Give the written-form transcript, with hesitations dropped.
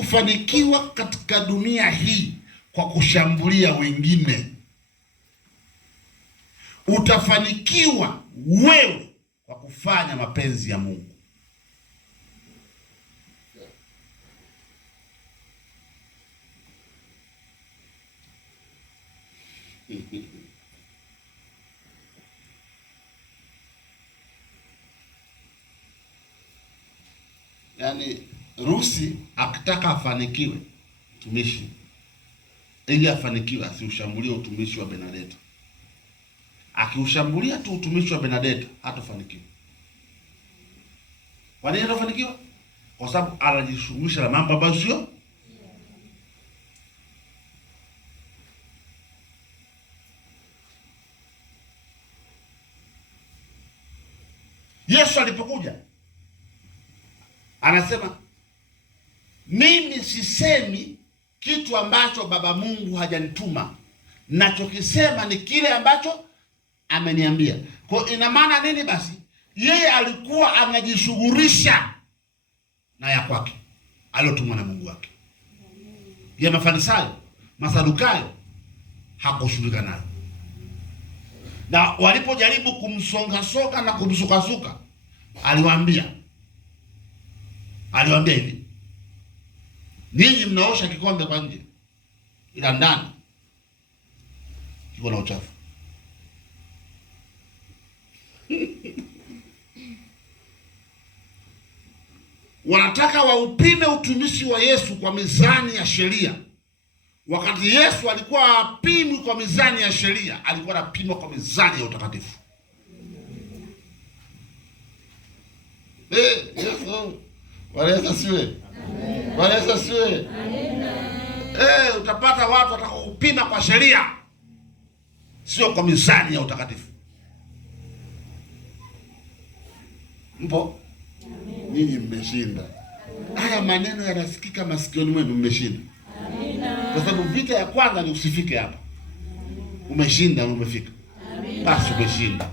kufanikiwa katika dunia hii kwa kushambulia wengine. Utafanikiwa wewe kwa kufanya mapenzi ya Mungu. Yaani Rusi akitaka afanikiwe utumishi, ili afanikiwe asiushambulie utumishi wa Benedetta. Akiushambulia tu utumishi wa Benedetta hatafanikiwa. Kwa nini hatafanikiwa? Kwa sababu anajishughulisha na mambo ambayo sio. Yesu alipokuja anasema, mimi sisemi kitu ambacho Baba Mungu hajanituma, nachokisema ni kile ambacho ameniambia. Kwa ina maana nini basi? Yeye alikuwa anajishughulisha na ya kwake aliyotumwa na Mungu wake. Ya Mafarisayo, Masadukayo hakushughulika nayo. Na walipojaribu kumsonga na kumsukasuka, aliwaambia hivi, ninyi mnaosha kikombe kwa nje, ila ndani kiko na uchafu. Wanataka waupime utumishi wa Yesu kwa mizani ya sheria, wakati Yesu alikuwa apimwi kwa mizani ya sheria, alikuwa anapimwa kwa mizani ya utakatifu. Yesu Yesu siwe. Bwana Yesu asiwe. Utapata watu watakupima kwa sheria, sio kwa mizani ya utakatifu. Mpo? Nyinyi mmeshinda. Haya maneno yanasikika masikioni mwenu, mmeshinda. Kwa sababu vita ya kwanza ni usifike hapa. Umeshinda, umefika. Basi umeshinda.